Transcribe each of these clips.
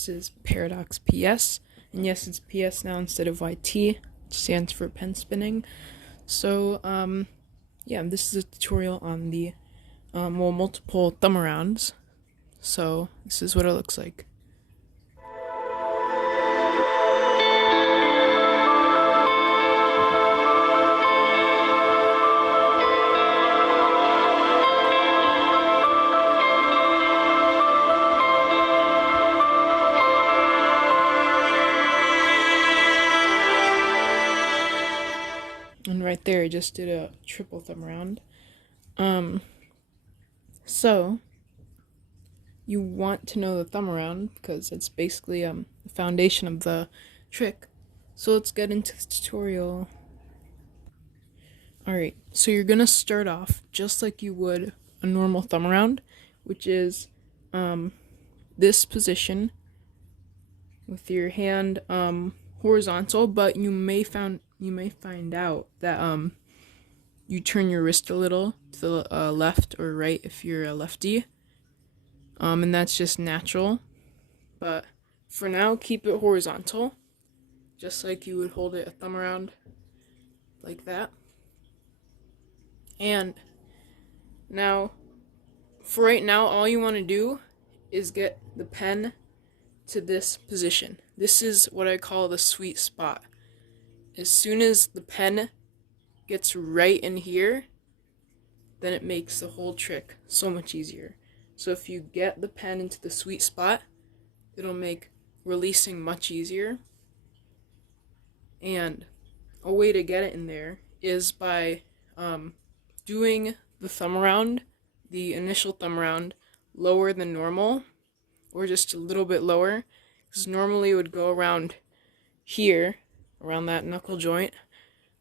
this is Paradox PS, and yes, it's PS now instead of YT, which stands for pen spinning. So, yeah, this is a tutorial on the, multiple thumb arounds. So, this is what it looks like. And right there, I just did a triple thumb around. So you want to know the thumb around because it's basically the foundation of the trick. So let's get into the tutorial. Alright, so you're gonna start off just like you would a normal thumb around, which is this position with your hand horizontal, but you may find out that you turn your wrist a little to the left or right if you're a lefty, and that's just natural. But for now, keep it horizontal, just like you would hold it a thumb around, like that. And now, for right now, all you want to do is get the pen to this position. This is what I call the sweet spot. As soon as the pen gets right in here, then it makes the whole trick so much easier. So if you get the pen into the sweet spot, it'll make releasing much easier. And a way to get it in there is by doing the thumb around, the initial thumb around, lower than normal, or just a little bit lower, because normally it would go around here, around that knuckle joint,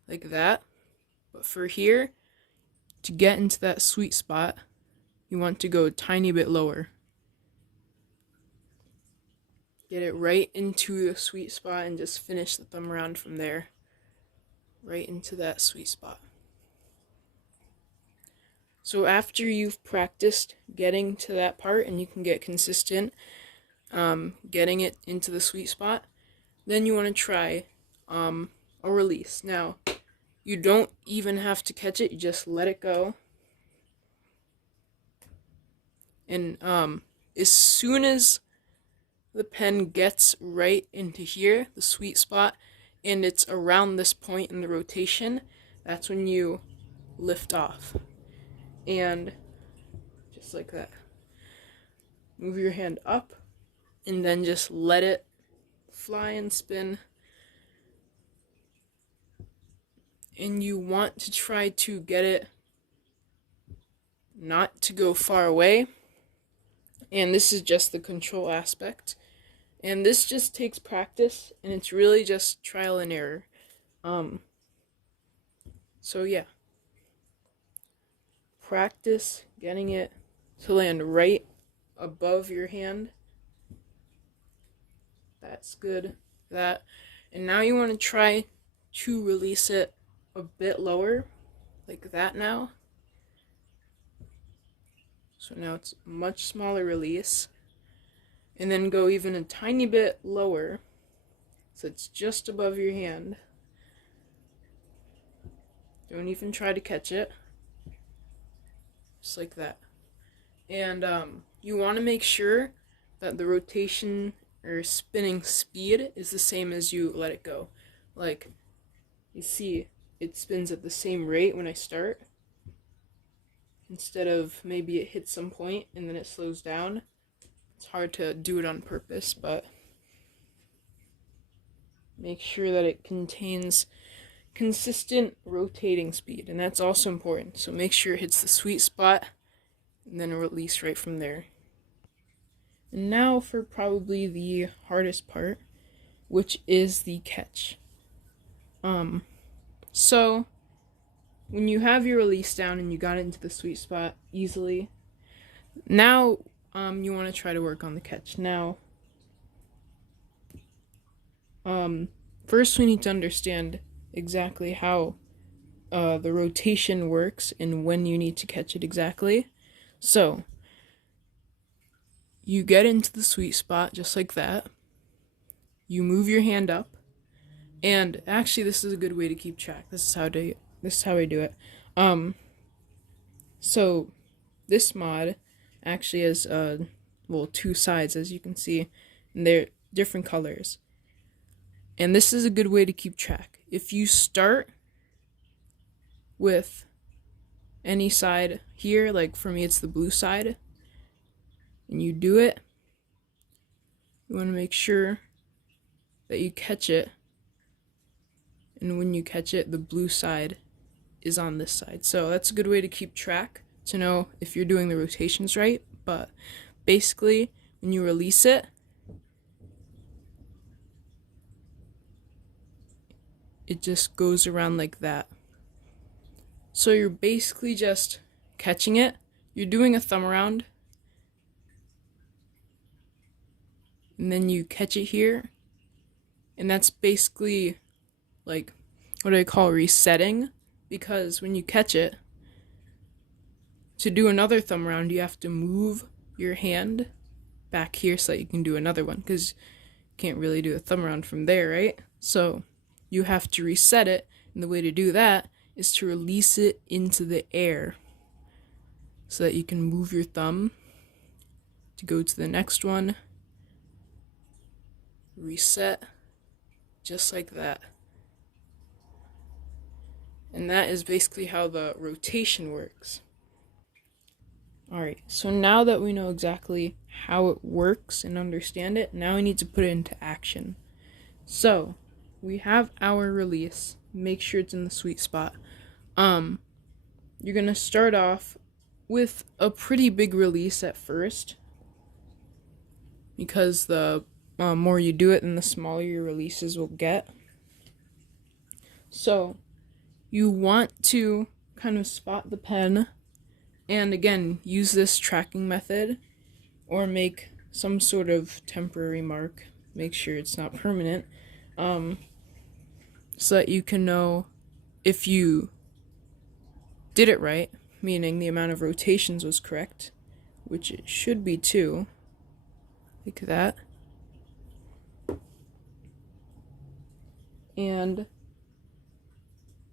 like that. But for here, to get into that sweet spot, you want to go a tiny bit lower. Get it right into the sweet spot and just finish the thumb around from there, right into that sweet spot. So after you've practiced getting to that part and you can get consistent getting it into the sweet spot, then you want to try a release. Now, you don't even have to catch it, you just let it go. And as soon as the pen gets right into here, the sweet spot, and it's around this point in the rotation, that's when you lift off. And just like that. Move your hand up, and then just let it fly and spin. And you want to try to get it not to go far away. And this is just the control aspect. And this just takes practice, and it's really just trial and error. So yeah. Practice getting it to land right above your hand. That's good. That. And now you want to try to release it a bit lower, like that now. So now it's a much smaller release. And then go even a tiny bit lower, so it's just above your hand. Don't even try to catch it. Just like that. And you want to make sure that the rotation or spinning speed is the same as you let it go. Like, you see, it spins at the same rate when I start, instead of maybe it hits some point and then it slows down. It's hard to do it on purpose, but make sure that it contains consistent rotating speed, and that's also important. So make sure it hits the sweet spot and then release right from there. And now for probably the hardest part, which is the catch. So when you have your release down and you got it into the sweet spot easily, now you want to try to work on the catch. Now, first we need to understand exactly how the rotation works and when you need to catch it exactly. So you get into the sweet spot just like that. You move your hand up, and actually this is a good way to keep track. This is how I do it. So this mod actually has two sides, as you can see, and they're different colors. And this is a good way to keep track. If you start with any side here, like for me it's the blue side, and you do it, you want to make sure that you catch it, and when you catch it, the blue side is on this side. So that's a good way to keep track, to know if you're doing the rotations right. But basically, when you release it, it just goes around like that. So you're basically just catching it. You're doing a thumb around, and then you catch it here, and that's basically like what I call resetting, because when you catch it, to do another thumb around, you have to move your hand back here so that you can do another one, because you can't really do a thumb around from there, right? So you have to reset it, and the way to do that is to release it into the air so that you can move your thumb to go to the next one, reset, just like that. And that is basically how the rotation works. Alright, so now that we know exactly how it works and understand it, now we need to put it into action. So, we have our release. Make sure it's in the sweet spot. You're gonna start off with a pretty big release at first, because the more you do it, then the smaller your releases will get. So, you want to kind of spot the pen, and again, use this tracking method, or make some sort of temporary mark. Make sure it's not permanent, so that you can know if you did it right, meaning the amount of rotations was correct, which it should be too, like that. And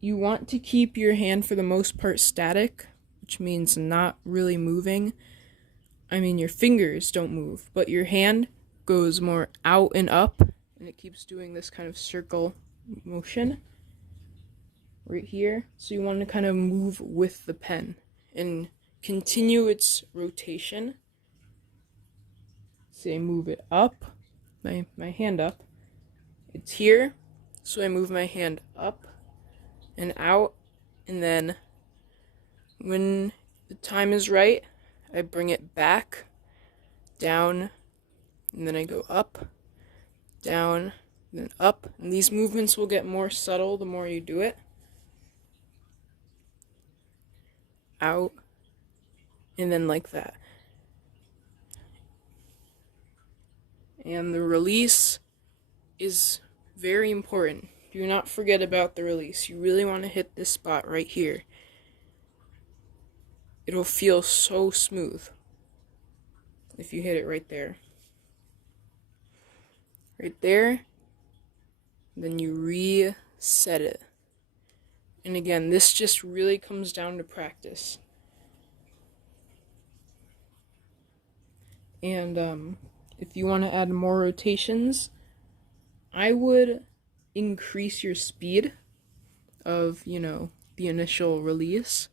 you want to keep your hand for the most part static, which means not really moving. I mean, your fingers don't move, but your hand goes more out and up, and it keeps doing this kind of circle motion right here. So you want to kind of move with the pen and continue its rotation. Say move it up, my hand up. It's here, so I move my hand up and out, and then when the time is right, I bring it back, down, and then I go up, down, and then up. And these movements will get more subtle the more you do it. Out, and then like that. And the release is very important. Do not forget about the release. You really want to hit this spot right here. It'll feel so smooth if you hit it right there. Right there. Then you reset it. And again, this just really comes down to practice. And if you want to add more rotations, I would increase your speed of, the initial release.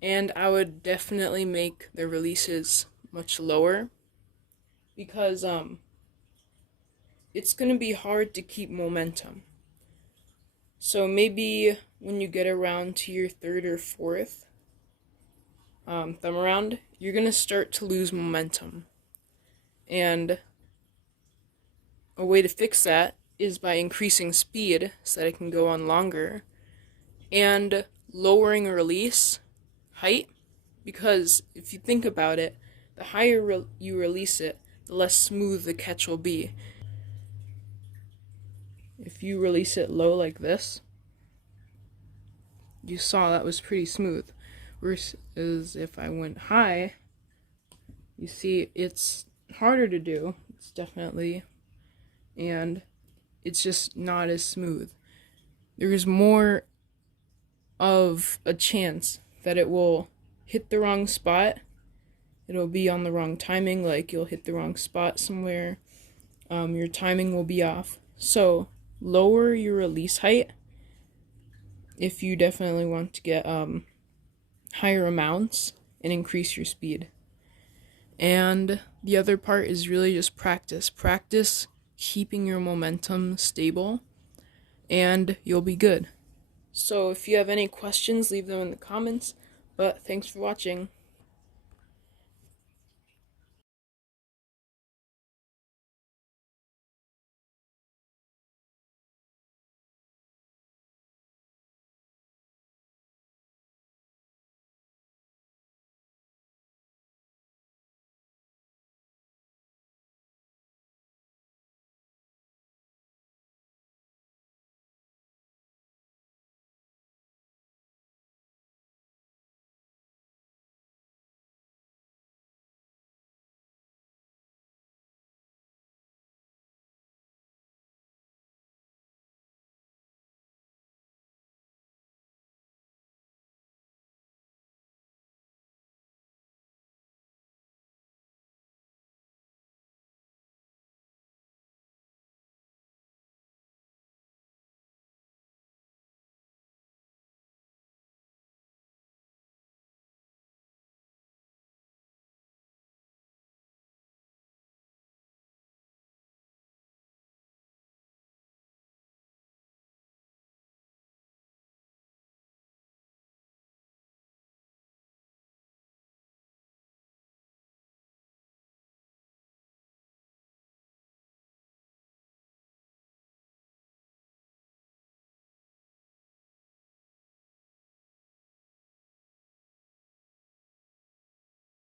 And I would definitely make the releases much lower, because it's going to be hard to keep momentum. So maybe when you get around to your third or fourth thumb around, you're going to start to lose momentum. And a way to fix that is by increasing speed so that it can go on longer, and lowering release height, because if you think about it, the higher you release it, the less smooth the catch will be. If you release it low like this, you saw that was pretty smooth. Versus if I went high, You see, it's harder to do. It's definitely, and it's just not as smooth. There's more of a chance that it will hit the wrong spot. It'll be on the wrong timing, like you'll hit the wrong spot somewhere. Your timing will be off. So lower your release height if you definitely want to get higher amounts and increase your speed. And the other part is really just practice. Practice keeping your momentum stable, and you'll be good. So if you have any questions, leave them in the comments. But thanks for watching.